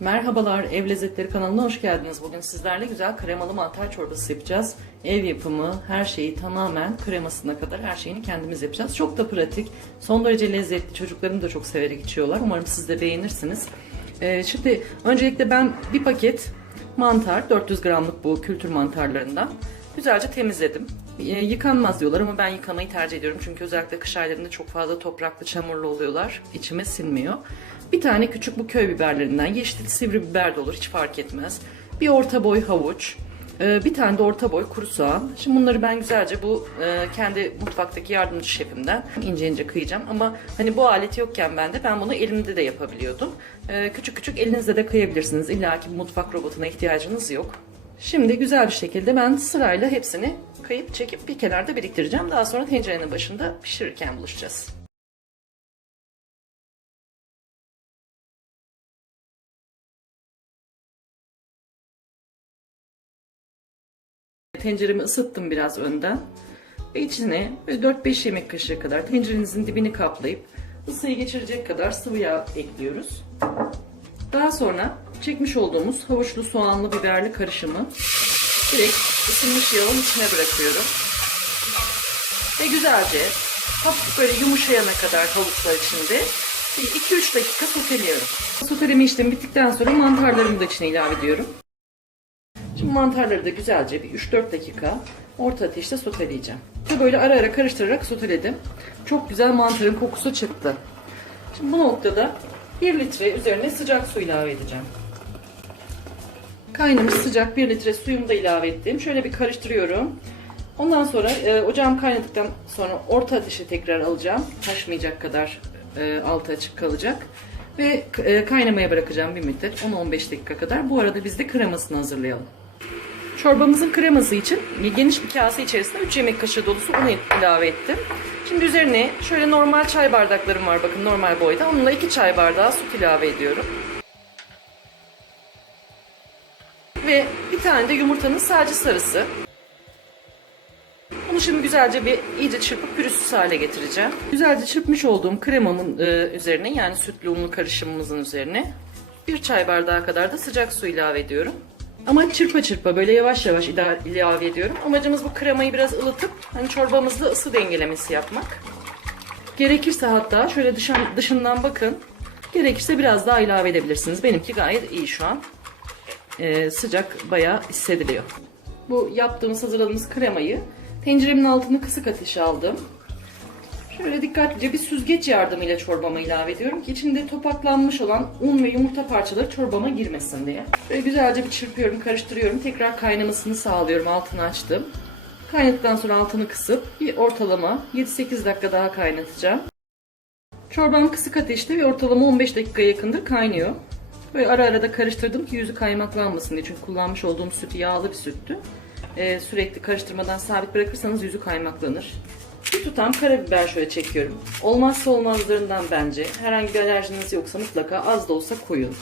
Merhabalar, Ev Lezzetleri kanalına hoş geldiniz. Bugün sizlerle güzel kremalı mantar çorbası yapacağız. Ev yapımı, her şeyi tamamen kremasına kadar her şeyini kendimiz yapacağız. Çok da pratik, son derece lezzetli. Çocuklarım da çok severek içiyorlar. Umarım siz de beğenirsiniz. Ee, şimdi öncelikle ben bir paket mantar, 400 gramlık bu kültür mantarlarından güzelce temizledim. Ee, yıkanmaz diyorlar ama ben yıkamayı tercih ediyorum. Çünkü özellikle kış aylarında çok fazla topraklı, çamurlu oluyorlar. İçime sinmiyor. Bir tane küçük bu köy biberlerinden, yeşil sivri biber de olur hiç fark etmez. Bir orta boy havuç, e, bir tane de orta boy kuru soğan. Şimdi bunları ben güzelce bu e, kendi mutfaktaki yardımcı şefimden ince ince kıyacağım. Ama hani bu alet yokken ben de ben bunu elimde de yapabiliyordum. E, Küçük küçük elinizde de kıyabilirsiniz. İlla ki mutfak robotuna ihtiyacınız yok. Şimdi güzel bir şekilde ben sırayla hepsini kıyıp çekip bir kenarda biriktireceğim. Daha sonra tencerenin başında pişirirken buluşacağız. Tenceremi ısıttım biraz önden. Ve içine böyle 4-5 yemek kaşığı kadar tencerenizin dibini kaplayıp ısıyı geçirecek kadar sıvı yağ ekliyoruz. Daha sonra çekmiş olduğumuz havuçlu soğanlı biberli karışımı direkt ısınmış yağın içine bırakıyorum. Ve güzelce hafif böyle yumuşayana kadar havuçlar içinde 2-3 dakika soteliyorum. Soteleme işlemi bittikten sonra mantarlarımı da içine ilave ediyorum. Şimdi mantarları da güzelce bir 3-4 dakika orta ateşte soteleyeceğim. Ve böyle ara ara karıştırarak soteledim. Çok güzel mantarın kokusu çıktı. Şimdi bu noktada 1 litre üzerine sıcak su ilave edeceğim. Kaynamış sıcak 1 litre suyumu da ilave ettim. Şöyle bir karıştırıyorum. Ondan sonra e, ocağım kaynadıktan sonra orta ateşe tekrar alacağım. Taşmayacak kadar e, altı açık kalacak. Ve e, kaynamaya bırakacağım bir müddet 10-15 dakika kadar. Bu arada biz de kremasını hazırlayalım. Çorbamızın kreması için geniş bir kase içerisine 3 yemek kaşığı dolusu un ilave ettim. Şimdi üzerine şöyle normal çay bardaklarım var bakın normal boyda. Onunla 2 çay bardağı süt ilave ediyorum. Ve bir tane de yumurtanın sadece sarısı. Bunu şimdi güzelce bir iyice çırpıp pürüzsüz hale getireceğim. Güzelce çırpmış olduğum kremamın e, üzerine yani sütlü unlu karışımımızın üzerine bir çay bardağı kadar da sıcak su ilave ediyorum. Ama çırpa çırpa böyle yavaş yavaş ilave ediyorum. Amacımız bu kremayı biraz ılıtıp hani çorbamızda ısı dengelemesi yapmak. Gerekirse hatta şöyle dışın, dışından bakın. Gerekirse biraz daha ilave edebilirsiniz. Benimki gayet iyi şu an. Ee, sıcak bayağı hissediliyor. Bu yaptığımız hazırladığımız kremayı tenceremin altını kısık ateşe aldım. Şöyle dikkatlice bir süzgeç yardımıyla çorbama ilave ediyorum ki içinde topaklanmış olan un ve yumurta parçaları çorbama girmesin diye. Böyle güzelce bir çırpıyorum, karıştırıyorum. Tekrar kaynamasını sağlıyorum. Altını açtım. Kaynadıktan sonra altını kısıp bir ortalama 7-8 dakika daha kaynatacağım. Çorbam kısık ateşte ve ortalama 15 dakika yakındır kaynıyor. Böyle ara ara da karıştırdım ki yüzü kaymaklanmasın diye. Çünkü kullanmış olduğum süt yağlı bir süttü. Ee, sürekli karıştırmadan sabit bırakırsanız yüzü kaymaklanır. Bir tutam karabiber şöyle çekiyorum. Olmazsa olmazlarından bence. Herhangi bir alerjiniz yoksa mutlaka az da olsa koyun.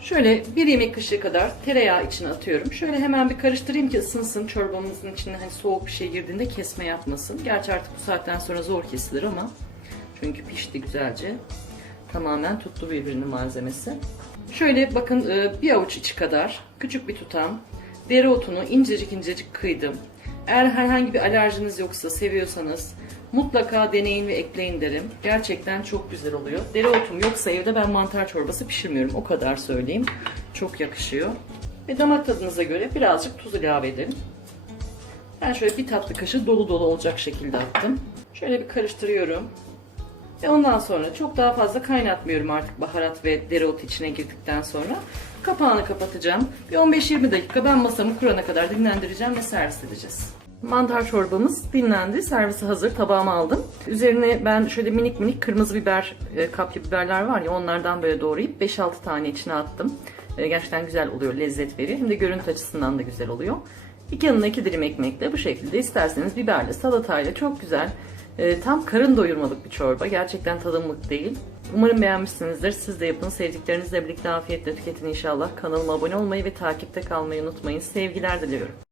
Şöyle bir yemek kaşığı kadar tereyağı içine atıyorum. Şöyle hemen bir karıştırayım ki ısınsın çorbamızın içine hani soğuk bir şey girdiğinde kesme yapmasın. Gerçi artık bu saatten sonra zor kesilir ama çünkü pişti güzelce. Tamamen tuttu birbirini malzemesi. Şöyle bakın bir avuç içi kadar küçük bir tutam dereotunu incecik incecik kıydım. Eğer herhangi bir alerjiniz yoksa, seviyorsanız mutlaka deneyin ve ekleyin derim. Gerçekten çok güzel oluyor. Dereotum yoksa evde ben mantar çorbası pişirmiyorum. O kadar söyleyeyim. Çok yakışıyor. Ve damak tadınıza göre birazcık tuz ilave edin. Ben şöyle bir tatlı kaşığı dolu dolu olacak şekilde attım. Şöyle bir karıştırıyorum. Ve ondan sonra çok daha fazla kaynatmıyorum artık baharat ve dereotu içine girdikten sonra. Kapağını kapatacağım. Bir 15-20 dakika ben masamı kurana kadar dinlendireceğim ve servis edeceğiz. Mantar çorbamız dinlendi. Servise hazır. Tabağıma aldım. Üzerine ben şöyle minik minik kırmızı biber, e, kapya biberler var ya onlardan böyle doğrayıp 5-6 tane içine attım. E, gerçekten güzel oluyor. Lezzet veriyor. Hem de görüntü açısından da güzel oluyor. İki yanına iki dilim ekmekle bu şekilde isterseniz biberle, salatayla çok güzel e, tam karın doyurmalık bir çorba. Gerçekten tadımlık değil. Umarım beğenmişsinizdir. Siz de yapın. Sevdiklerinizle birlikte afiyetle tüketin inşallah. Kanalıma abone olmayı ve takipte kalmayı unutmayın. Sevgiler diliyorum.